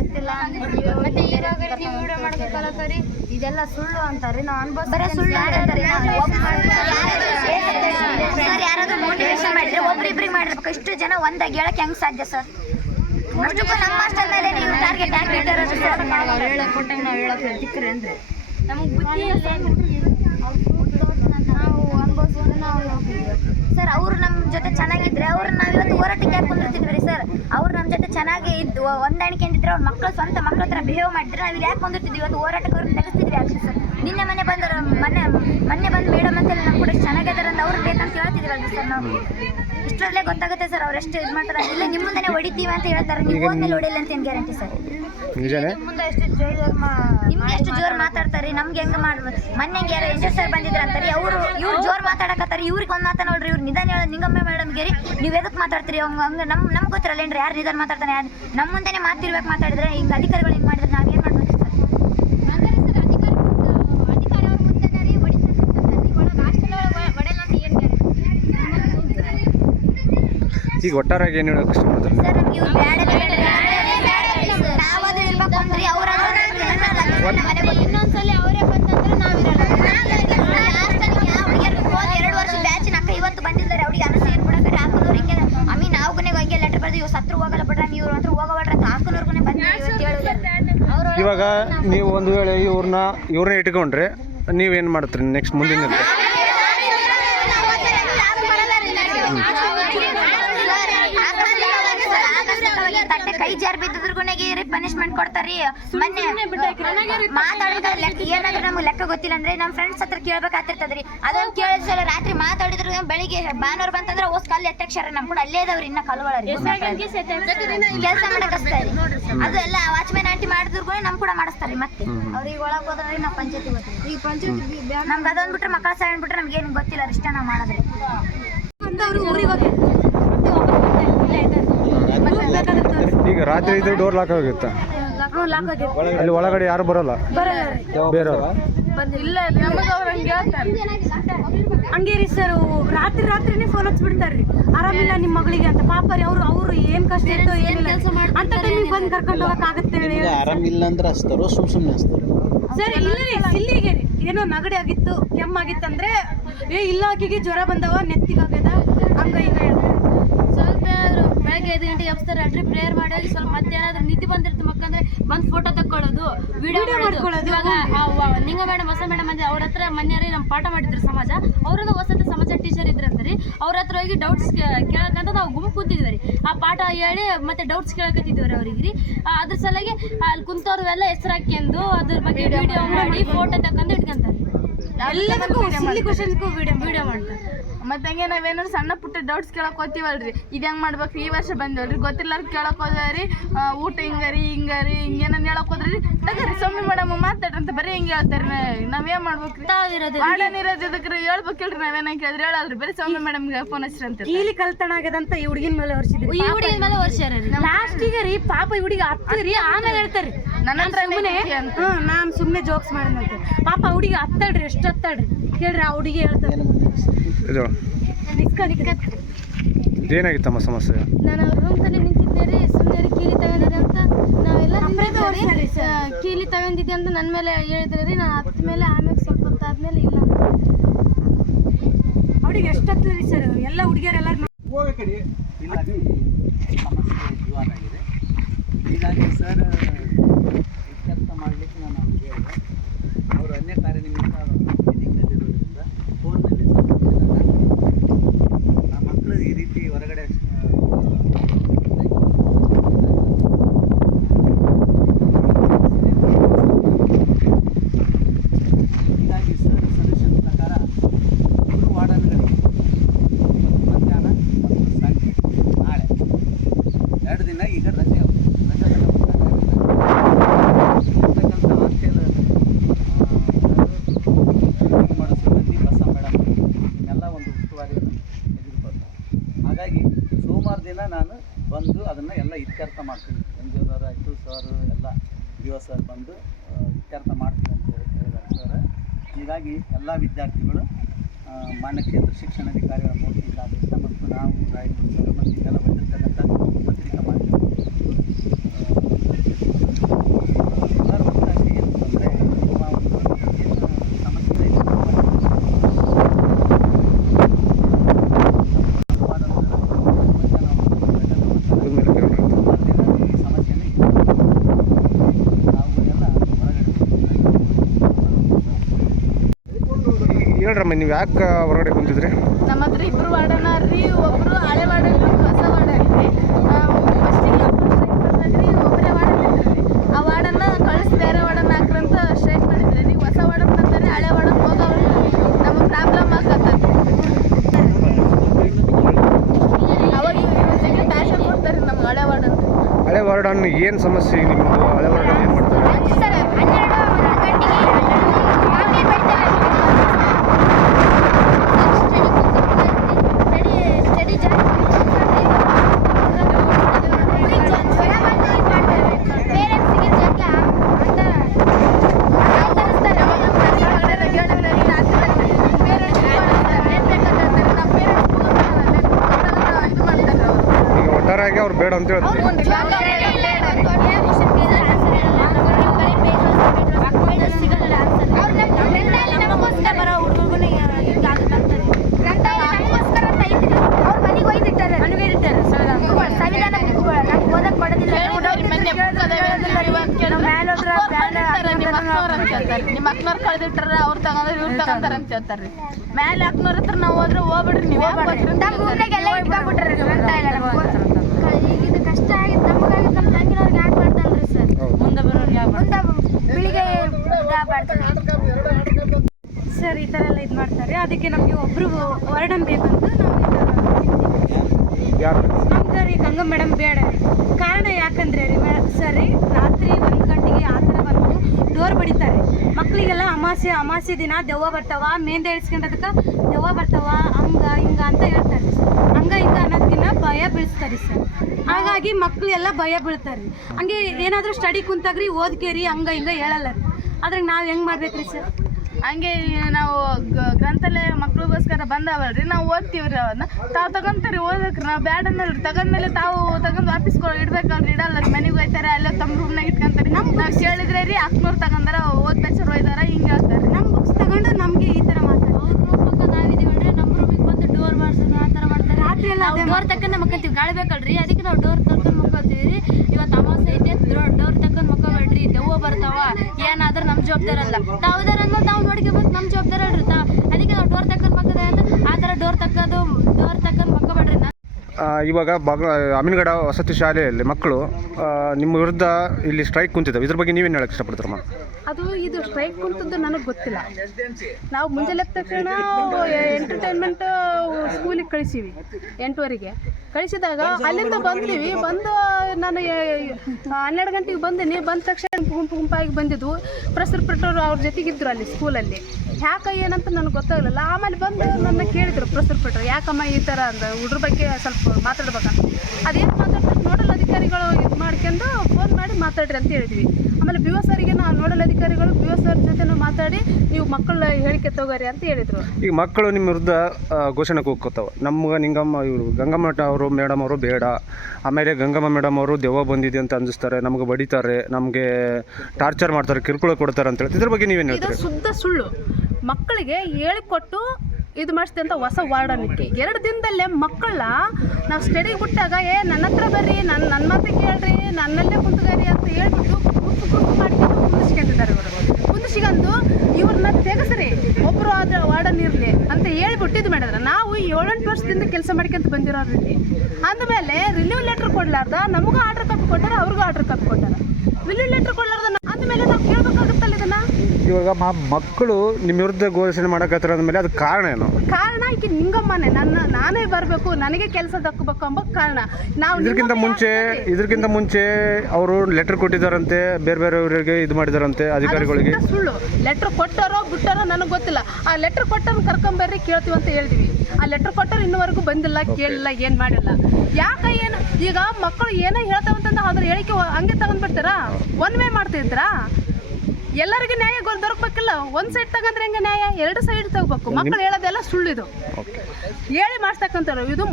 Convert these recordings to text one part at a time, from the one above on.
ಗೊತ್ತಿಲ್ಲ ಮತ್ತೆ ಇವಾಗ ನೀವು ವಿಡಿಯೋ ಮಾಡ್ಬೇಕಲ್ಲ ಸರಿ ಇದೆಲ್ಲ ಸುಳ್ಳು ಅಂತಾರೆ ನಾವು ಅನ್ಬೋದ್ರೆ ಸುಳ್ಳು ಅಂತಾರೆ ಸರ್ ಯಾರಾದ್ರೂ ಮೋಟಿವೇಶನ್ ಮಾಡಿದ್ರೆ ಒಬ್ರಿಬ್ರಿಗೆ ಮಾಡಿರ್ಬೇಕು ಇಷ್ಟು ಜನ ಒಂದಾಗಿ ಹೇಳಕ್ಕೆ ಹೆಂಗ್ ಸಾಧ್ಯ ಸರ್ ಅಷ್ಟಕ್ಕೂ ನಮ್ಮ ಮಾಸ್ಟರ್ ಮೇಲೆ ನೀವು ಟಾರ್ಗೆಟ್ ಹಾಕಿಟ್ಟಿರೋದು ಸರ್ ಅವ್ರು ಹೇಳಕ್ ಕೊಟ್ಟಂಗೆ ನಾವು ಹೇಳಕ್ಕೆ ದಿಕ್ಕರೇನ್ರಿ ನಮಗೆ ಬುದ್ಧಿ ನಾವು ಅನ್ಬೋದ್ರೆ ನಾವು ಸರ್ ಅವ್ರು ನಮ್ಮ ಜೊತೆ ಚೆನ್ನಾಗಿದ್ರೆ ಅವ್ರು ನಾವಿವತ್ತು ಹೋರಾಟಕ್ಕೆ ಯಾಕೆ ಕುಂದಿರ್ತಿದ್ವಿ ರೀ ಸರ್ ಅವ್ರು ನಮ್ಮ ಜೊತೆ ಚೆನ್ನಾಗಿ ಇದ್ದು ಹೊಂದಾಣಿಕೆ ಅಂದಿದ್ರೆ ಅವ್ರ ಮಕ್ಕಳು ಸ್ವಂತ ಮಕ್ಕಳ ಹತ್ರ ಬಿಹೇವ್ ಮಾಡಿದ್ರೆ ನಾವು ಯಾಕೆ ಕುಂದಿರ್ತಿದ್ವಿ ಇವತ್ತು ಹೋರಾಟಕ್ಕೆ ಅವ್ರನ್ನ ತೆಗೆಸ್ತಿದ್ವಿ ಆಗ್ಲಿ ಸರ್ ಮೊನ್ನೆ ಬಂದರು ಮೊನ್ನೆ ಬಂದು ಮೇಡಮ್ ಅಂತೇಳಿ ನಮ್ಮ ಕೂಡ ಚೆನ್ನಾಗಿದ್ದಾರೆ ಅಂತ ಅವ್ರು ಬೇಕಂತ ಹೇಳ್ತಿದ್ವಲ್ರಿ ಸರ್ ನಾವು ಇಷ್ಟರಲ್ಲೇ ಗೊತ್ತಾಗುತ್ತೆ ಸರ್ ಅವ್ರು ಎಷ್ಟು ಇದು ಮಾಡ್ತಾರೆ ಇಲ್ಲ ನಿಮ್ಮ ಮುಂದೆ ಹೊಡಿತೀವಿ ಅಂತ ಹೇಳ್ತಾರೆ ನೀವು ಹೋದ್ಮೇಲೆ ಹೊಡಿಲ್ಲ ಅಂತ ಏನು ಗ್ಯಾರಂಟಿ ಸರ್ ಮುಂದೆ ಎಷ್ಟು ನಿಮ್ಗೆ ಎಷ್ಟು ಜೋರು ಮಾತಾಡ್ತಾರೆ ನಮ್ಗೆ ಹೆಂಗೆ ಮಾಡ್ಬೋದು ಮೊನ್ನೆ ಯಾರು ಎಂಜರ್ ಸರ್ ಬಂದಿದ್ರು ಅಂತಾರೆ ಇವ್ರು ಜೋರು ಮಾತಾಡಕತ್ತಾರೆ ಇವ್ರಿಗೆ ಒಂದು ಮಾತಾ ನೋಡ್ರಿ ಇವ್ರು ನಿಧಾನ ಹೇಳೋದು ನಿಂಗಮ್ಮ ಮೇಡಮ್ಗೆ ನೀವು ಎದಕ್ಕೆ ಮಾತಾಡ್ತೀರಿ ಹಂಗೆ ನಮ್ಗೆ ಗೊತ್ತಿರಲ್ಲ ಏನ್ರಿ ಯಾರು ನಿಧಾನ ಮಾತಾಡ್ತಾನೆ ನಮ್ಮ ಮುಂದೆನೇ ಮಾತಿರ್ಬೇಕು ಮಾತಾಡಿದ್ರೆ ಹಿಂಗೆ ಅಧಿಕಾರಿಗಳು ಹಿಂಗೆ ಮಾಡಿದ್ರೆ ನಾವೇನು ಮಾಡ್ಬೇಕು ಈಗ ಒಟ್ಟಾರೆಯಾಗಿ ಏನು ಹೇಳೋಕೆ ಇಷ್ಟಪಡ್ತಾರೆ ಇನ್ನೊಂದ್ಸಲಿ ಅವರೇ ಬಂತಂದ್ರೆ ನಾವಿರಲ್ಲ 2 ವರ್ಷ ಬ್ಯಾಚಿನ ಅಕ್ಕ ಇವತ್ತು ಬಂದಿದ್ದಾರೆ ಅವ್ರಿಗೆ ಅನಸ ಏನು ಕೊಡಕ್ಕೆ ಹಾಕೋರು ಹಿಂಗೆ ಅಮ್ಮಿ ನಾವು ಹಂಗೆ ಲೆಟರ್ ಬರೆದು ಇವ್ರು ಸತ್ರು ಹೋಗಲ್ಲ ಬಿಡ್ರ ನೀವು ಹತ್ರ ಹೋಗಬೇಡ್ರ ಅಂತ ಹಾಕೋರ್ಗುನೇ ಬಂದು ಇವಾಗ ನೀವು ಒಂದು ವೇಳೆ ಇವ್ರನ್ನ ಇಟ್ಕೊಂಡ್ರೆ ನೀವೇನು ಮಾಡ್ತೀರಿ ನೆಕ್ಸ್ಟ್ ಮುಂದಿನ ಕೈ ಜಾರ್ ಬಿದ್ದಿದ್ರುಗುನೆಗೆ ಪನಿಷ್ಮೆಂಟ್ ಕೊಡ್ತಾರಿ ಮೊನ್ನೆ ಮಾತಾಡಿದ್ರೆ ಏನಾದ್ರೂ ನಮ್ಗೆ ಲೆಕ್ಕ ಗೊತ್ತಿಲ್ಲ ಅಂದ್ರೆ ನಮ್ಮ ಫ್ರೆಂಡ್ಸ್ ಹತ್ರ ಕೇಳ್ಬೇಕಾಗ್ತಿರ್ತದ್ರಿ ಅದೊಂದು ಕೇಳಿಸಲ್ಲ ರಾತ್ರಿ ಮಾತಾಡಿದ್ರು ಬೆಳಿಗ್ಗೆ ಭಾನುವಾರ ಬಂತಂದ್ರೆ ಓಸ್ ಕಲ್ಲು ಎತ್ತಕ್ಷರ ನಮ್ ಕೂಡ ಅಲ್ಲೇ ಇದಾವ್ರಿ ಇನ್ನ ಕಲ್ಗಳರಿ ಕೆಲಸ ಮಾಡಕ್ ಹಚ್ತಾರಿ ಅದು ಎಲ್ಲ ವಾಚ್ಮ್ಯಾನ್ ಆಂಟಿ ಮಾಡಿದ್ರು ನಮ್ ಕೂಡ ಮಾಡಿಸ್ತಾರಿ ಮತ್ತೆ ಅವ್ರಿಗೆ ಒಳಗ್ ಹೋದ್ರೆ ನಾವು ಪಂಚಾಯತಿ ಈಗ ಪಂಚಾಯತಿ ನಮ್ಗೆ ಅದೊಂದ್ ಬಿಟ್ರೆ ಮಕ್ಕಳ ಸೈಡ್ ಬಿಟ್ರೆ ನಮ್ಗೆ ಏನು ಗೊತ್ತಿಲ್ಲ ಇಷ್ಟ ನಾವು ಮಾಡಿದ್ರೆ ಈಗ ರಾತ್ರಿ ಇದ್ರೆ ಡೋರ್ ಲಾಕ್ ಆಗುತ್ತೆ ಅಲ್ಲಿ ಒಳಗಡೆ ಯಾರು ಬರೋಲ್ಲ ಬೇರೆಯವರು ಇಲ್ಲ ನಮಗೆ ಅವ್ರು ಹಂಗೆ ಹೇಳ್ತಾರೆ ಹಂಗೆ ರೀ ಸರ್ ರಾತ್ರಿನೇ ಫೋನ್ ಹಚ್ಬಿಡ್ತಾರ್ರಿ ಆರಾಮಿಲ್ಲ ನಿಮ್ಮ ಮಗಳಿಗೆ ಅಂತ ಪಾಪ ರೀ ಅವ್ರು ಏನ್ ಕಷ್ಟ ಇರ್ತೋ ಏನಿಲ್ಲ ಅಂತ ಟೈಮಿಗೆ ಬಂದು ಕರ್ಕೊಂಡು ಹೋಗಕ್ಕಾಗತ್ತೆ ಆರಾಮಿಲ್ಲ ಅಂದ್ರೆ ಹಚ್ತಾರೋ ಸುಮ್ಮನೆ ಹಚ್ತಾರೋ ಸರ್ ಇಲ್ಲ ರೀ ಇಲ್ಲಿಗೆ ರೀ ಏನೋ ನಗಡಿ ಆಗಿತ್ತು ಕೆಮ್ಮಾಗಿತ್ತಂದ್ರೆ ಇಲ್ಲ ಆಕೆಗೆ ಜ್ವರ ಬಂದವ ನೆತ್ತಿಗಾಗ್ಯದ ಹಂಗ ಹಿಂಗ ಹೇಳ್ತಾರೆ ಸ್ವಲ್ಪ ಬೆಳಗ್ಗೆ 5 ಗಂಟೆಗೆ ಎಬ್ಸ್ತಾರೆ ಅಲ್ರಿ ಪ್ರೇಯರ್ ಮಾಡಿ ಸ್ವಲ್ಪ ಮತ್ತೆ ಏನಾದ್ರು ನಿದ್ದೆ ಬಂದಿರ್ತ ಮಕ್ಕಂದ್ರೆ ಬಂದು ಫೋಟೋ ತಕ್ಕೊಳ್ಳೋದು ವಿಡಿಯೋ ಮಾಡ್ಕೊಳ್ಳೋದು ಇವಾಗ ನಿಂಗ ಮೇಡಮ್ ಹೊಸ ಮೇಡಮ್ ಅಂದ್ರೆ ಅವ್ರ ಹತ್ರ ಮೊನ್ನೆ ನಮ್ಮ ಪಾಠ ಮಾಡಿದ್ರು ಸಮಾಜ ಅವ್ರನ್ನ ಹೊಸದ ಸಮಾಜ ಟೀಚರ್ ಇದ್ರಂತರಿ ಅವ್ರ ಹತ್ರ ಹೋಗಿ ಡೌಟ್ಸ್ ಕೇಳಕ್ಕಂತ ನಾವು ಗುಂಪು ಕೂತಿದ್ವಿ ರೀ ಆ ಪಾಠ ಹೇಳಿ ಮತ್ತೆ ಡೌಟ್ಸ್ ಕೇಳಕತ್ತಿದ್ವಿ ರೀ ಅವ್ರಿಗೆ ರೀ ಅದ್ರ ಸಲುವಾಗಿ ಅಲ್ಲಿ ಕುಂತವ್ರೆಲ್ಲ ಹೆಸರು ಹಾಕ್ಯಂದು ಅದ್ರ ಬಗ್ಗೆ ವಿಡಿಯೋ ಮಾಡಿ ಫೋಟೋ ತಕ್ಕಂದು ಇಟ್ಕೊಂತಾರೆ ಎಲ್ಲದಕ್ಕೂ ವಿಡಿಯೋ ಮಾಡ್ತಾರೆ ಮತ್ತೆ ಹಂಗೆ ನಾವೇನಾದ್ರು ಸಣ್ಣ ಪುಟ್ಟ ಡೌಟ್ಸ್ ಕೇಳಕ್ ಹೋಗ್ತೀವಲ್ರಿ ಇದು ಹೆಂಗೆ ಮಾಡ್ಬೇಕು ಈ ವರ್ಷ ಬಂದೇವಲ್ರಿ ಗೊತ್ತಿಲ್ಲಾರ ಕೇಳಕ್ ಹೋದ್ರಿ ಊಟ ಹಿಂಗರಿ ಹಿಂಗೇನನ್ನ ಹೇಳಕ್ ಹೋದ್ರಿ ತಗರಿ ಸೊಮ್ಮೆ ಮೇಡಮ್ ಮಾತಾಡ್ರಂತ ಬರೀ ಹಿಂಗೆ ಹೇಳ್ತಾರೆ ನಾವೇನ್ ಮಾಡ್ಬೇಕ್ರಿ ಇರೋದಕ್ಕೆ ಹೇಳ್ಬೇಕಿಲ್ರಿ ನಾವೇನ ಕೇಳಿದ್ರೆ ಹೇಳಲ್ರಿ ಬರೀ ಸೊಮ್ಮೆ ಮೇಡಮ್ಗೆ ಫೋನ್ ಹಚ್ಚಿರಂತ ಇಲ್ಲಿ ಕಲ್ತಣ ಆಗ್ಯದಂತ ಈ ಹುಡುಗಿನ ಮೇಲೆ ಹೊರ್ಸಿದ್ರಿ ಈ ಹುಡುಗಿನ ಮೇಲೆ ವರ್ಷ ಲಾಸ್ಟಿಗೆ ರೀ ಪಾಪ ಈ ಹುಡುಗಿ ಹತ್ತರಿ ಆಮೇಲೆ ಹೇಳ್ತಾರ್ರಿ ನನ್ನ ಹತ್ರ ನಾನ್ ಸುಮ್ಮನೆ ಜೋಕ್ಸ್ ಮಾಡಿದಂತೆ ಪಾಪ ಹುಡುಗಿ ಹತ್ತಾಳ್ರಿ ಎಷ್ಟು ಹತ್ತಾಳ್ರಿ ಹೇಳ್ರಿ ಆ ಹುಡುಗಿ ಹೇಳ್ತಾರೆ ಇದು ಏನಾಗಿತ್ತಮ್ಮ ಸಮಸ್ಯೆ ನಾನು ಅವ್ರ ರೂಮ್ ತಲೆ ನಿಂತಿದ್ದೆ ರೀ ಸುಮ್ಮನೆ ಕೀಲಿ ತಗೊಂಡಿದೆ ಅಂತ ನಾವೆಲ್ಲ ಕೀಲಿ ತಗೊಂಡಿದ್ದೆ ಅಂತ ನನ್ನ ಮೇಲೆ ಹೇಳಿದ್ರೆ ರೀ ನಾನು ಹತ್ತ ಮೇಲೆ ಆಮೇಲೆ ಸ್ವಲ್ಪ ಹೊತ್ತು ಆದ್ಮೇಲೆ ಇಲ್ಲ ಅವ್ರಿಗೆ ಎಷ್ಟು ಹತ್ತದ್ರಿ ಸರ್ ಎಲ್ಲ ಹುಡುಗಿಯರೆಲ್ಲ ಹೀಗಾಗಿ ಸರ್ ಇತ್ಯರ್ಥ ಮಾಡಲಿಕ್ಕೆ ನಾನು ಅವ್ರಿಗೆ ಹೇಳಿದೆ ಅವರು ಅನ್ಯ ಕಾರ್ಯನಿಮಿತ್ತ ಮೀಟಿಂಗ್ನಲ್ಲಿರೋದ್ರಿಂದ ಫೋನ್ನಲ್ಲಿ ಆ ಮಕ್ಕಳು ಈ ರೀತಿ ಹೊರಗಡೆ ಹೀಗಾಗಿ ಸರ್ ಸಜೆಷನ್ ಪ್ರಕಾರ ಮೂರು ವಾರ್ಡನ್ಗಳಿಗೆ ಮಧ್ಯಾಹ್ನ ಮತ್ತು ಸಂಜೆ ನಾಳೆ 2 ದಿನ ಈಗ ರಜೆ ಹಾಗಾಗಿ ಸೋಮವಾರ ದಿನ ನಾನು ಬಂದು ಅದನ್ನು ಎಲ್ಲ ಇತ್ಯರ್ಥ ಮಾಡ್ತೀನಿ ಸಂಜೆದವರು ಆಯಿತು ಸರ್ ಎಲ್ಲ ದಿವಸ ಬಂದು ಇತ್ಯರ್ಥ ಮಾಡ್ತೀನಿ ಅಂತ ಹೇಳಿದ್ದಾರೆ ಸರ್ ಹೀಗಾಗಿ ಎಲ್ಲ ವಿದ್ಯಾರ್ಥಿಗಳು ಮಾನ್ಯ ಕೇಂದ್ರ ಶಿಕ್ಷಣಾಧಿಕಾರಿಗಳ ನೋಟಿಸ್ ಮತ್ತು ನಾವು ರಾಯಚೂರು ಸರ್ ಮತ್ತು ಇದೆಲ್ಲ ಬಂದಿರ್ತಕ್ಕಂಥ ಪತ್ರಿಕಾ ಮಾಧ್ಯಮ ಹೇಳ್ರಮ್ಮ, ನೀವು ಯಾಕೆ ಹೊರಗಡೆ ಕುಂತಿದ್ರಿ? ನಮ್ಮ ಹತ್ರ ಇಬ್ರು ವಾರ್ಡನ ರೀ, ಒಬ್ರು ಹಳೆ ವಾರ್ಡನ್ ಹೊಸ ವಾರ್ಡನ್ ರೀ. ಫಸ್ಟಿಗೆ ಒಬ್ಬರೇ ವಾರ್ಡನ್ ಇದ್ರಿ, ಆ ವಾರ್ಡನ್ನ ಕಳಿಸಿ ಬೇರೆ ವಾರ್ಡನ್ ಹಾಕ್ರಂತ ಸ್ಟ್ರೈಕ್ ಮಾಡಿದ್ರಿ. ನೀವು ಹೊಸ ವಾರ್ಡನ್ ಬರ್ತಾರೆ, ಹಳೆ ವಾರ್ಡನ್ ಹೋಗವ್ರಿ, ನಮಗೆ ಪ್ರಾಬ್ಲಮ್ ಆಗತ್ತೆ. ಅವಾಗ ಯೂಸಿಗೆ ಟ್ಯಾಷನ್ ಕೊಡ್ತಾರೆ ನಮ್ಮ ಹಳೆ ವಾರ್ಡನ್. ಹಳೆ ವಾರ್ಡನ್ ಏನು ಸಮಸ್ಯೆ ನಿಮ್ಮದು? ಹಳೆ ವಾರ್ಡನ್ ಏನು ಮಾಡ್ತಾರೆ? ಸರ್ 12 ಗಂಟೆಗೆ ಕಾಫಿ ಬರ್ತಾರೆ. ಸ್ಟಡಿ ಪೇರೆಂಟ್ಸಿಗೆ ಜಗಳ ಅಂತ ಈಗ ಒಟ್ಟಾರೆಯಾಗಿ ಅವ್ರು ಬೇಡ ಅಂತ ಹೇಳ್ತಾರೆ. ನಿಮ್ಮ ಅಕ್ಕನವ್ರು ಕಳೆದಿಟ್ಟಾರ, ಅವ್ರು ತಗೊಂಡ್ರೆ ಇವ್ರು ತಗೊಂತಾರ ಅಂತ ಹೇಳ್ತಾರೆ. ಮೇಲೆ ಅಕ್ಕನವ್ರ ಹತ್ರ ನಾವು ಹೋದ್ರೆ ಹೋಗ್ಬಿಡ್ರಿ, ನೀವು ಇದು ಕಷ್ಟ ಆಗಿತ್ತು ನಮಗಾಗಿತ್ತು, ನಮ್ಮ ತಂಗಿನವ್ರಿಗೆ ಯಾಕೆ ಮಾಡ್ತಾರಲ್ರಿ ಸರ್? ಮುಂದೆ ಬರೋರಿಗೆ ಬೆಳಿಗ್ಗೆ ಸರ್ ಈ ಥರ ಎಲ್ಲ ಇದು ಮಾಡ್ತಾರೆ. ಅದಕ್ಕೆ ನಮಗೆ ಒಬ್ಬರು ವಾರ್ಡನ್ ಬೇಕಂತ ನಾವು ಯಾರು? ನಮ್ಗೆ ರೀ ಗಂಗಾ ಮೇಡಮ್ ಬೇಡ ರೀ. ಕಾರಣ ಯಾಕಂದ್ರೆ ರೀ ಸರಿ, ರಾತ್ರಿ 1 ಗಂಟೆಗೆ ಆ ಥರ ಬಂದು ಡೋರ್ ಬಡಿತಾರೆ. ಮಕ್ಕಳಿಗೆಲ್ಲ ಅಮಾಸೆ ದಿನ ದೆವ್ವ ಬರ್ತಾವ, ಮೇಂದೆ ಇಳಿಸ್ಕೊಂಡದಕ್ಕೆ ದೆವ್ವ ಬರ್ತಾವ, ಹಂಗ ಹಿಂಗ ಅಂತ ಹೇಳ್ತಾರೆ. ಹಂಗ ಹಿಂಗ ಅನ್ನೋದಕ್ಕಿಂತ ಭಯ ಬೀಳಿಸ್ತಾರೆ ಸರ್. ಹಾಗಾಗಿ ಮಕ್ಕಳೆಲ್ಲ ಭಯ ಬೀಳ್ತಾರೆ. ಹಂಗೆ ಏನಾದರೂ ಸ್ಟಡಿ ಕುಂತಾಗ್ರಿ ಓದ್ಕೇರಿ ಹಂಗ ಹಿಂಗ ಹೇಳಲ್ಲ ರೀ. ಆದ್ರೆ ನಾವು ಹೆಂಗೆ ಮಾಡ್ಬೇಕ್ರಿ ಸರ್? ಹಂಗೆ ನಾವು ಗ್ರಂಥಾಲಯ ಮಕ್ಳಿಗೋಸ್ಕರ ಬಂದಾವಲ್ರಿ, ನಾವು ಓದ್ತೀವ್ರಿ. ಅವನ್ನ ತಾವು ತಗೊಂತಾರೆ ಓದಕ್ರಿ, ನಾವು ಬ್ಯಾಡ ಅನ್ನಲ್ರಿ. ತಗೊಂಡ್ಮೇಲೆ ತಾವು ತಗೊಂಡು ವಾಪಸ್ ಇಡ್ಬೇಕಲ್ರಿ, ಇಡಲ್ಲ ರೀ. ಮನೆಗೆ ಹೋಯ್ತಾರೆ, ಅಲ್ಲೇ ತಮ್ಮ ರೂಮ್ನಾಗ ಇಟ್ಕೊಂತಾರೆ. ನಾವು ಕೇಳಿದ್ರೆ ರೀ 400 ತಗೊಂಡಾರ, ಓದ್ಬೇಸರು ಒಯ್ದಾರ, ಹಿಂಗೆ ಹೇಳ್ತಾರೆ. ನಮ್ಮ ಬುಕ್ಸ್ ತಗೊಂಡು ನಮಗೆ ಈ ಥರ ಮಾಡ್ತಾರೆ. ಅವ್ರ ರೂಮ್ ಪಕ್ಕ ನಾವಿದೀವಲ್ರಿ, ನಮ್ಮ ರೂಮಿಗೆ ಬಂದು ಡೋರ್ ಮಾಡ್ಸೋದು ಆ ಥರ ಮಾಡ್ತಾರೆ. ರಾತ್ರಿ ಎಲ್ಲ ಡೋರ್ ತಕ್ಕಂಡು ಮಕ್ಕಂತೀವಿ, ಗಾಳಿ ಬೇಕಲ್ರಿ, ಅದಕ್ಕೆ ನಾವು ಡೋರ್ ತಗೊಂಡು ಮಕ್ಕೊತೀವಿ. ಇವತ್ತು ಅಮಾಸೆ ಐತೆ, ಡೋರ್ ತಗೊಂಡು ಮಕ್ಕೋಬೇಡ್ರಿ, ದೆವ್ವ ಬರ್ತಾವ, ಏನಾದ್ರೂ ನಮ್ಮ ಜವಾಬ್ದಾರಲ್ಲ. ತಾವುದಾರ ಅನ್ನೋದು ನಾವು ನೋಡ್ಕೋಬೇಕು, ನಮ್ಮ ಜವಾಬ್ದಾರ ಅಲ್ರಿ. ಅದಕ್ಕೆ ನಾವು ಡೋರ್ ತಗೊಂಡು ಮಕ್ಕದ ಅಂತ ಆ ಥರ ಡೋರ್ ತಕ್ಕೊಂಡು ಮಕ್ಕೋಬೇಡ್ರಿ. ಇವಾಗ ಅಮೀನ್ಗಡ ವಸತಿ ಶಾಲೆಯಲ್ಲಿ ಮಕ್ಕಳು ನಿಮ್ಮ ವಿರುದ್ಧ ಇಲ್ಲಿ ಸ್ಟ್ರೈಕ್ ಕುಂತಿದ್ದಾವೆ. ಇದ್ರ ಬಗ್ಗೆ ನೀವೇನು ಹೇಳಕ್ಕೆ ಇಷ್ಟಪಡ್ತೀರಮ್ಮ? ಇದು ಸ್ಟ್ರೈಕ್ ಕುಂತದ್ದು ನನಗೆ ಗೊತ್ತಿಲ್ಲ. ನಾವು ಮುಂಜಾನೆ ತಕ್ಷಣ ಎಂಟರ್ಟೈನ್ಮೆಂಟ್ ಸ್ಕೂಲಿಗೆ ಕಳಿಸೀವಿ 8:15 ಕಳಿಸಿದಾಗ ಅಲ್ಲಿಂದ ಬಂದೀವಿ. ಬಂದು ನಾನು 12 ಗಂಟೆಗೆ ಬಂದೀನಿ. ಬಂದ ತಕ್ಷಣ ಗುಂಪಾಗಿ ಬಂದಿದ್ವು. ಪ್ರಸರ್ಪಟ್ಟವರು ಅವ್ರ ಜೊತೆಗಿದ್ರು ಅಲ್ಲಿ ಸ್ಕೂಲಲ್ಲಿ. ಯಾಕೆ ಏನಂತ ನನಗೆ ಗೊತ್ತಾಗಲಿಲ್ಲ. ಆಮೇಲೆ ಬಂದು ನನ್ನ ಕೇಳಿದ್ರು ಪ್ರಸರ್ಪಟ್ಟರು, ಯಾಕಮ್ಮ ಈ ಥರ ಅಂದ ಹುಡ್ರ ಬಗ್ಗೆ ಸ್ವಲ್ಪ ಮಾತಾಡ್ಬೇಕಂತ. ಅದೇನು ಮಾತಾಡ್ತಾರೆ ನೋಡಲ್ ಅಧಿಕಾರಿಗಳು ಇದು ಮಾಡ್ಕೊಂಡು ಫೋನ್ ಮಾಡಿ ಮಾತಾಡ್ರಿ ಅಂತ ಹೇಳಿದ್ವಿ. ಆಮೇಲೆ ಬಿ ಒ ಸರ್ಗೆ ನಾವು ನೋಡಲ್ ಅಧಿಕಾರಿಗಳು ಬಿ ಒ ಸರ್ ಜೊತೆನೂ ಮಾತಾಡಿ ನೀವು ಮಕ್ಕಳ ಹೇಳಿಕೆ ತಗೋರಿ ಅಂತ ಹೇಳಿದರು. ಈಗ ಮಕ್ಕಳು ನಿಮ್ಮ ವಿರುದ್ಧ ಘೋಷಣೆ ಕೂಗ್ಕೋತಾವೆ, ನಮ್ಗೆ ನಿಂಗಮ್ಮ ಇವರು ಗಂಗಮ್ಮ ಅವರು ಮೇಡಮ್ ಅವರು ಬೇಡ, ಆಮೇಲೆ ಗಂಗಮ್ಮ ಮೇಡಮ್ ಅವರು ದೆವ್ವ ಬಂದಿದೆ ಅಂತ ಅಂಜಿಸ್ತಾರೆ, ನಮ್ಗೆ ಬಡಿತಾರೆ, ನಮಗೆ ಟಾರ್ಚರ್ ಮಾಡ್ತಾರೆ, ಕಿರುಕುಳ ಕೊಡ್ತಾರೆ ಅಂತ ಹೇಳ್ತಾರೆ. ಇದ್ರ ಬಗ್ಗೆ ನೀವೇನು ಹೇಳ್ತೀರಿ? ಇದು ಶುದ್ಧ ಸುಳ್ಳು. ಮಕ್ಕಳಿಗೆ ಹೇಳಿಕೊಟ್ಟು ಇದು ಮಾಡಿಸ್ತೆ ಅಂತ ಹೊಸ ವಾರ್ಡನ್ಗೆ 2 ದಿನದಲ್ಲೇ ಮಕ್ಕಳನ್ನ ನಾವು ಸ್ಟಡಿಗೆ ಬಿಟ್ಟಾಗ ನನ್ನ ಹತ್ರ ಬರ್ರಿ, ನನ್ನ ಮಾತು ಕೇಳ್ರಿ, ನನ್ನಲ್ಲೇ ಕುಂತ್ಗಾರಿ ಅಂತ ಹೇಳ್ಬಿಟ್ಟು ಗುಂಪು ಮಾಡ್ಕೊಂಡು ಕುಂದಿಸ್ಕೊಂಡಿದ್ದಾರೆ. ಕುಂದಿಸ್ಕೊಂಡು ಇವ್ರನ್ನ ತೆಗೆಸ್ರಿ, ಒಬ್ಬರು ಆದ್ರೆ ವಾರ್ಡನ್ ಇರಲಿ ಅಂತ ಹೇಳ್ಬಿಟ್ಟು ಇದು ಮಾಡಿದ್ರೆ. ನಾವು 7-8 ವರ್ಷದಿಂದ ಕೆಲಸ ಮಾಡ್ಕೊಂತ ಬಂದಿರೋದ್ರಲ್ಲಿ ಅಂದಮೇಲೆ ರಿಲೀವ್ ಲೆಟ್ರ್ ಕೊಡ್ಲಾರ್ದ ನಮಗೂ ಆರ್ಡರ್ ಕಾಪಿ ಕೊಟ್ಟಾರ, ಅವ್ರಿಗೂ ಆರ್ಡರ್ ಕಾಪಿ ಕೊಟ್ಟಾರ. ರಿಲೀವ್ ಲೆಟ್ರ್ ಕೊಡ್ಲಾರ್ದ ಅಂದಮೇಲೆ ನಾವು ಕೇಳ್ಬೇಕಾಗುತ್ತಲ್ಲ ಇದನ್ನ. ಇವಾಗ ಮಕ್ಕಳು ನಿಮ್ಮ ವಿರುದ್ಧ ಘೋಷಣೆ ಮಾಡಕತ್ತಾರ ಅಂದಮೇಲೆ ಅದು ಕಾರಣ ಏನು? ಕಾರಣ ಈಕೆ ನಿಂಗಮ್ಮನೆ, ನಾನೇ ಬರಬೇಕು, ನನಗೆ ಕೆಲಸ ದಕ್ಕಬೇಕು ಎಂಬ ಕಾರಣ. ನಾವು ಇದಕ್ಕಿಂತ ಮುಂಚೆ ಅವರು ಲೆಟರ್ ಕೊಟ್ಟಿದ್ದಾರಂತೆ, ಬೇರೆಯವರಿಗೆ ಇದು ಮಾಡಿದಾರಂತೆ ಅಧಿಕಾರಿಗಳಿಗೆ. ಸುಳ್ಳು. ಲೆಟರ್ ಕೊಟ್ಟಾರೋ ಬಿಟ್ಟಾರೋ ನನಗೆ ಗೊತ್ತಿಲ್ಲ. ಆ ಲೆಟರ್ ಕೊಟ್ಟರು ಕರ್ಕೊಂಬರ್ರಿ ಕೇಳ್ತೀವಿ ಅಂತ ಹೇಳಿದ್ವಿ. ಆ ಲೆಟರ್ ಕೊಟ್ಟರು ಇನ್ನೂವರೆಗೂ ಬಂದಿಲ್ಲ, ಕೇಳಿಲ್ಲ, ಏನು ಮಾಡಿಲ್ಲ. ಯಾಕೆ ಏನು ಈಗ ಮಕ್ಕಳು ಏನೋ ಹೇಳ್ತಾವಂತಂದ್ರೆ ಅದ್ರ ಹೇಳಿಕೆ ಹಂಗೆ ತಗೊಂಡ್ಬಿಡ್ತಾರಾ? One way ಮಾಡ್ತಿದ್ರಾ? ಎಲ್ಲರಿಗೂ ನ್ಯಾಯ ದೊರಕಬೇಕಿಲ್ಲ. ಒಂದು ಸೈಡ್ ತಗೊಂಡ್ರೆ ಹೆಂಗೆ ನ್ಯಾಯ? 2 ಸೈಡ್ ತಗೋಬೇಕು. ಮಕ್ಕಳು ಹೇಳೋದೆಲ್ಲ ಸುಳ್ಳಿದು, ಹೇಳಿ ಮಾಡಿಸ್ತಕ್ಕಂಥವ್ರು. ಇದು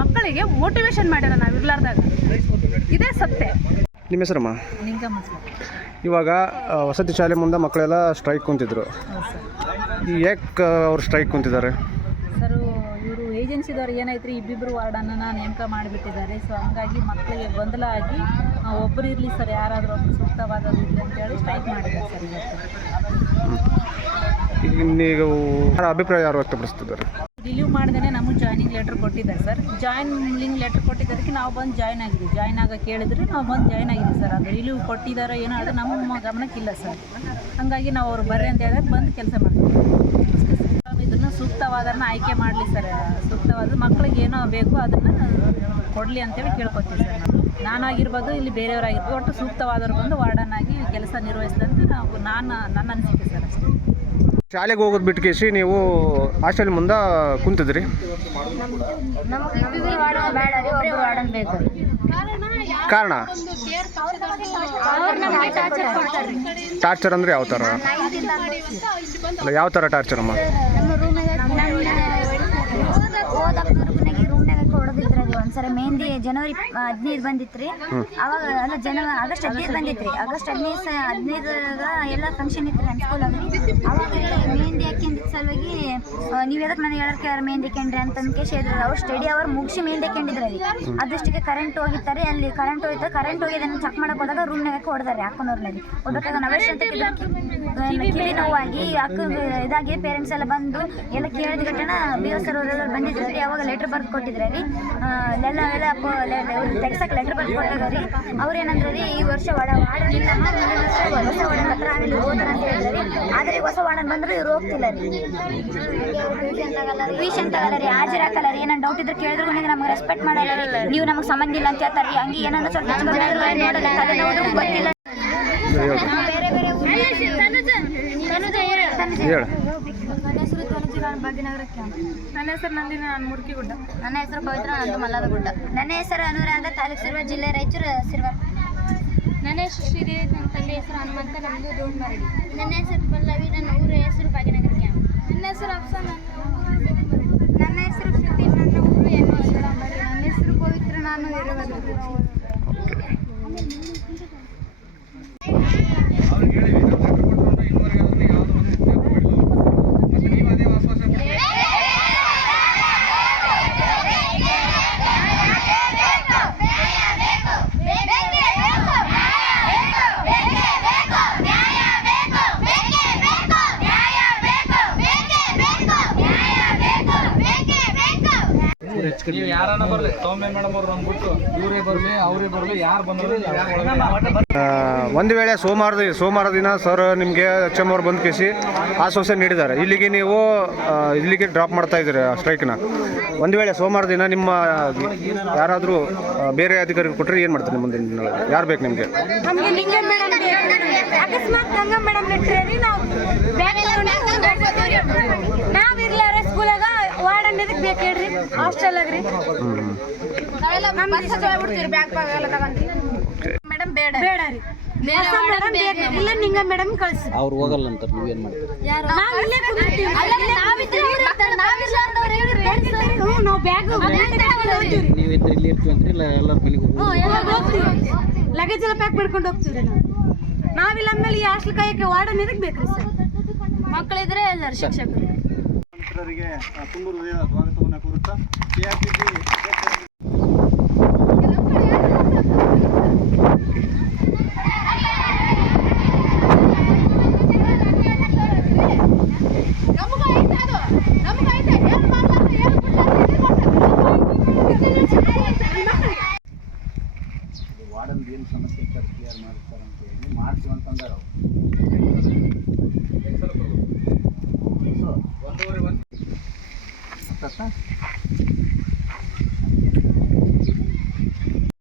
ಮಕ್ಕಳಿಗೆ ಮೋಟಿವೇಶನ್ ಮಾಡ್ಯಾರ ನಾವು ಇರ್ಲಾರ್ದಾಗ. ಇದೇ ಸತ್ಯ. ನಿಮ್ಮ ಹೆಸರಮ್ಮ? ಇವಾಗ ವಸತಿ ಶಾಲೆ ಮುಂದೆ ಮಕ್ಕಳೆಲ್ಲ ಸ್ಟ್ರೈಕ್ ಕುಂತಿದ್ರು. ಯಾಕೆ ಅವ್ರು ಸ್ಟ್ರೈಕ್ ಕುಂತಿದ್ದಾರೆ ಸರ್? ಇವರು ಏಜೆನ್ಸಿದವ್ರು ಏನೈತ್ರಿ, ಇಬ್ಬಿಬ್ಬರು ವಾರ್ಡನ್ನ ನೇಮಕ ಮಾಡಿಬಿಟ್ಟಿದ್ದಾರೆ. ಸೊ ಹಂಗಾಗಿ ಮಕ್ಕಳಿಗೆ ಗೊಂದಲ ಆಗಿ ಒಬ್ಬರು ಇರಲಿ ಸರ್, ಯಾರಾದರೂ ಒಬ್ಬರು ಸೂಕ್ತವಾದದ್ದು ಇರಲಿ ಅಂತೇಳಿ ಸ್ಟ್ರೈಕ್ ಮಾಡಿದ್ದಾರೆ ಸರ್ ಇವತ್ತು. ನೀವು ಅಭಿಪ್ರಾಯ ಯಾರು ವ್ಯಕ್ತಪಡಿಸ್ತಿದ್ದಾರೆ? ರಿಲೀವ್ ಮಾಡ್ದೇ ನಮಗೆ ಜಾಯ್ನಿಂಗ್ ಲೆಟ್ರ್ ಕೊಟ್ಟಿದ್ದಾರೆ ಸರ್. ಜಾಯ್ನಿಂಗ್ ಲೆಟ್ರ್ ಕೊಟ್ಟಿದ್ದಕ್ಕೆ ನಾವು ಬಂದು ಜಾಯ್ನ್ ಆಗಿದ್ವಿ. ಜಾಯ್ನ್ ಆಗೋಕ್ಕೆ ಹೇಳಿದ್ರೆ ನಾವು ಬಂದು ಜಾಯ್ನ್ ಆಗಿದ್ವಿ ಸರ್. ಅದು ರಿಲೀವ್ ಕೊಟ್ಟಿದ್ದಾರೋ ಏನೋ ಅದು ನಮ್ಮ ಗಮನಕ್ಕಿಲ್ಲ ಸರ್. ಹಾಗಾಗಿ ನಾವು ಅವ್ರು ಬರ್ರಿ ಅಂತ ಹೇಳಿದ್ರೆ ಬಂದು ಕೆಲಸ ಮಾಡ್ತೀವಿ. ಇದನ್ನು ಸೂಕ್ತವಾದನ್ನ ಆಯ್ಕೆ ಮಾಡಲಿ ಸರ್. ಸೂಕ್ತವಾದ ಮಕ್ಕಳಿಗೆ ಏನೋ ಬೇಕು ಅದನ್ನು ಕೊಡಲಿ ಅಂತೇಳಿ ಕೇಳ್ಕೊತೀವಿ ಸರ್. ನಾನಾಗಿರ್ಬೋದು ಇಲ್ಲಿ ಬೇರೆಯವರಾಗಿರ್ಬೋದು ಒಟ್ಟು ಸೂಕ್ತವಾದವ್ರು ಬಂದು ವಾರ್ಡನ್ ಆಗಿ ಕೆಲಸ ನಿರ್ವಹಿಸಿದಂತೆ ನಾವು ನನ್ನ ಅನಿಸಿಕೆ ಸರ್ ಅಷ್ಟೇ. ಶಾಲೆಗೆ ಹೋಗೋದು ಬಿಟ್ಟು ಕೇಸಿ ನೀವು ಹಾಸ್ಟೆಲ್ ಮುಂದೆ ಕುಂತಿದ್ರಿ. ಕಾರಣ ಟಾರ್ಚರ್ ಅಂದರೆ ಯಾವ ಥರ? ಅಲ್ಲ, ಯಾವ ಥರ ಟಾರ್ಚರ್ ಅಮ್ಮ? ಒಂದ್ಸರಿ ಮೆಹಂದಿ ಜನವರಿ 15 ಬಂದಿತ್ರಿ. ಅವಾಗ ಅಲ್ಲ ಆಗಸ್ಟ್ 15 ಬಂದಿತ್ರಿ. ಆಗಸ್ಟ್ 15 ಎಲ್ಲ ಫಂಕ್ಷನ್ ಇತ್ತು ನನ್ನ ಸ್ಕೂಲಾಗ. ಅವಾಗ ಮೆಹಂದಿ ಹಾಕಿಂದ ಸಲುವಾಗಿ ನೀವು ಎದಕ್ಕೆ ನನಗೆ ಹೇಳಕ್ಕೆ ಮೆಹಂದಿ ಹಾಕೊಂಡ್ರಿ ಅಂತ ಕೇಶ್ ಇದ್ರು. ಅವ್ರು ಸ್ಟಡಿ ಅವರ್ ಮುಗಿಸಿ ಮೆಹಂದಿ ಹಾಕೊಂಡಿದ್ರಿ. ಅದಷ್ಟಕ್ಕೆ ಕರೆಂಟ್ ಹೋಗಿತ್ತಾರೆ. ಅಲ್ಲಿ ಕರೆಂಟ್ ಹೋಗಿತ್ತು. ಕರೆಂಟ್ ಹೋಗಿದ್ದನ್ನು ಚೆಕ್ ಮಾಡಕ್ಕೆ ಹೋದಾಗ ರೂಮ್ನಾಗ ಹೊಡೆದಾರೆ ಹಾಕೋನವ್ರಲ್ಲಿ. ಹೋಗ್ಬೇಕಾಗ ನವೇಶ್ ಅಂತ ಕಿವಿ ನೋವಾಗಿ ಅಕ್ಕ ಇದಾಗಿ ಪೇರೆಂಟ್ಸ್ ಎಲ್ಲ ಬಂದು ಎಲ್ಲ ಕೇಳಿದ ಘಟನ BO ಸರ್ ಅವರೆಲ್ಲ ಬಂದಿದ್ರಿ. ಅವಾಗ ಲೆಟ್ರ್ ಬರ್ದು ಕೊಟ್ಟಿದ್ರೆ ರೀ. ಎಲ್ಲ ತೆಗ್ಸಕ್ಕೆ ಲೆಟ್ರ್ ಬರ್ದು ಕೊಟ್ಟಾಗ ರೀ ಅವ್ರು ಏನಂದ್ರೆ ರೀ ಈ ವರ್ಷ ವಾರ್ಡನಿಲ್ಲ ಹೊಸ ವಾರ್ಡನ್ ಹತ್ರ ಆಮೇಲೆ ಹೋಗ್ತಾರೆ ಅಂತ ಹೇಳಿದ್ರಿ. ಆದರೆ ಹೊಸ ವಾರ್ಡನ್ ಬಂದ್ರೆ ಇವ್ರು ಹೋಗ್ತಿಲ್ಲ ರೀ. ಟ್ಯೂಷನ್ ತಗಲ್ಲ ರೀ, ಹಾಜರಾಕಲ್ಲ ರೀ. ಏನೋ ಡೌಟ್ ಇದ್ರೆ ಕೇಳಿದ್ರು ನಮ್ಗೆ ರೆಸ್ಪೆಕ್ಟ್ ಮಾಡಲ್ಲ ರೀ. ನೀವು ನಮಗೆ ಸಂಬಂಧ ಇಲ್ಲ ಅಂತ ಹೇಳ್ತಾರೆ ರೀ. ಹಂಗೆ ಏನೋ ಸ್ವಲ್ಪ ನೋಡಲ್ಲ ತಲೆನೋವು ಗೊತ್ತಿಲ್ಲ. ಬೇರೆ ಬೇರೆ ನನ್ನ ಹೆಸರು ತನುಜ, ನಾನು ಭಾಗ್ಯನಗರಕ್ಕೆ. ನನ್ನ ಹೆಸರು ನಂದಿನಿ, ನಾನು ಮುರ್ಕಿಗುಡ್ಡ. ನನ್ನ ಹೆಸರು ಪವಿತ್ರ, ನಂದು ಮಲ್ಲದಗುಡ್ಡ. ನನ್ನ ಹೆಸರು ಅನುರಾಧ, ತಾಲೂಕು ಸಿರ್ವ, ಜಿಲ್ಲೆ ರಾಯಚೂರು, ಸಿರ್ವ. ನನ್ನ ಹೆಸರು ಶ್ರೀದೇವಿ, ನನ್ನ ತಂದೆ ಹೆಸರು ಹನುಮಂತ, ನಮ್ಮದು ದೋಣ್ಮರಡಿ. ನನ್ನ ಹೆಸರು ಪಲ್ಲವಿ, ನನ್ನ ಊರ ಹೆಸರು ಭಾಗ್ಯನಗರ ಕ್ಯಾಂಪ್. ನನ್ನ ಹೆಸರು ಅಪ್ಸ, ನನ್ನ ಹೆಸರು ಶ್ರುತಿ, ನನ್ನ ಊರು ಎನ್ನುವ. ನನ್ನ ಹೆಸರು ಪವಿತ್ರ, ನಾನು ಇರುವುದು. ನೀವು ಯಾರನ್ನ ಬರ್ಲಿ, ಸೌಮ್ಯ ಮೇಡಮ್ ಅವ್ರು ಬಂದ್ಬಿಟ್ಟು ಇವರೇ ಬರಲಿ ಅವರೇ ಬರಲಿ, ಯಾರು ಬಂದ್ರು ಒಂದು ವೇಳೆ ಸೋಮವಾರ ದಿನ ಸರ್ ನಿಮಗೆ HM ಅವ್ರು ಬಂದು ಕೇಸಿ ಆಶ್ವಾಸನೆ ನೀಡಿದ್ದಾರೆ. ಇಲ್ಲಿಗೆ ಡ್ರಾಪ್ ಮಾಡ್ತಾ ಇದ್ದಾರೆ ಸ್ಟ್ರೈಕ್ನ. ಒಂದು ವೇಳೆ ಸೋಮವಾರ ದಿನ ನಿಮ್ಮ ಯಾರಾದರೂ ಬೇರೆ ಅಧಿಕಾರಿಗಳು ಕೊಟ್ಟರೆ ಏನು ಮಾಡ್ತಾರೆ? ಮುಂದಿನ ದಿನಗಳಲ್ಲಿ ಯಾರು ಬೇಕು ನಿಮಗೆ? ನಮಗೆ ಲಿಂಗಂ ಮೇಡಮ್ ಅಕಸ್ಮಾತ್ ಗಂಗಾ ಮೇಡಮ್ ನೆಟ್ರಿ ನಾವು ಇರ್ಲಾರ ಸ್ಕೂಲಾಗ ವಾರ್ಡನ್ ಇದಕ್ಕೆ ಬೇಕು ಹೇಳ್ರಿ. ಹಾಸ್ಟೆಲ್ ಆಗ್ರಿ ಮೇಡಮ್ ಬೇಡ ರೀ. ಇಲ್ಲ ನಿಂಗಂ ಮೇಡಮ್ ಕಳಿಸಿ. ಅವ್ರು ಹೋಗಲ್ಲ ಅಂತ ನೀವೇನು ಮಾಡ್ತೀವಿ? ನಾವು ಇಲ್ಲೇ ಕುಂದಿರ್ತೀವಿ. ನಾವು ಬ್ಯಾಗ್ ನೀವಿದ್ರೆ ಇಲ್ಲಿ ಇರ್ತೀವಿ ಅಂದ್ರೆ ಇಲ್ಲ ಎಲ್ಲರ ಮನೆಗೆ ಹೋಗ್ತೀವಿ. ಲಗೇಜ್ ಎಲ್ಲ ಪ್ಯಾಕ್ ಮಾಡ್ಕೊಂಡು ಹೋಗ್ತೀವಿ ರೀ. ನಾವಿಲ್ಲ ಅಂದ್ಮೇಲೆ ಈ ಹಾಸ್ಟೆಲ್ ಕಾಯಕ್ಕೆ ವಾರ್ಡನ್ ಇದಕ್ಕೆ ಬೇಕ್ರಿ ಸರ್. ಮಕ್ಕಳಿದ್ರೆ ಎಲ್ಲರೂ ಶಿಕ್ಷಕರು. ಮಿತ್ರರಿಗೆ ತುಂಬ ಹೃದಯದ ಸ್ವಾಗತವನ್ನು ಕೋರುತ್ತಾ KRTC ವಾರ್ಡನ್ದು ಏನು ಸಮಸ್ಯೆ ಇರ್ತಾರೆ ಕ್ಲಿಯರ್ ಮಾಡ್ತಾರೆ ಅಂತ ಹೇಳಿ ಮಾಡ್ತೀವಿ ಅಂತಂದಾರ ಅವ್ರು.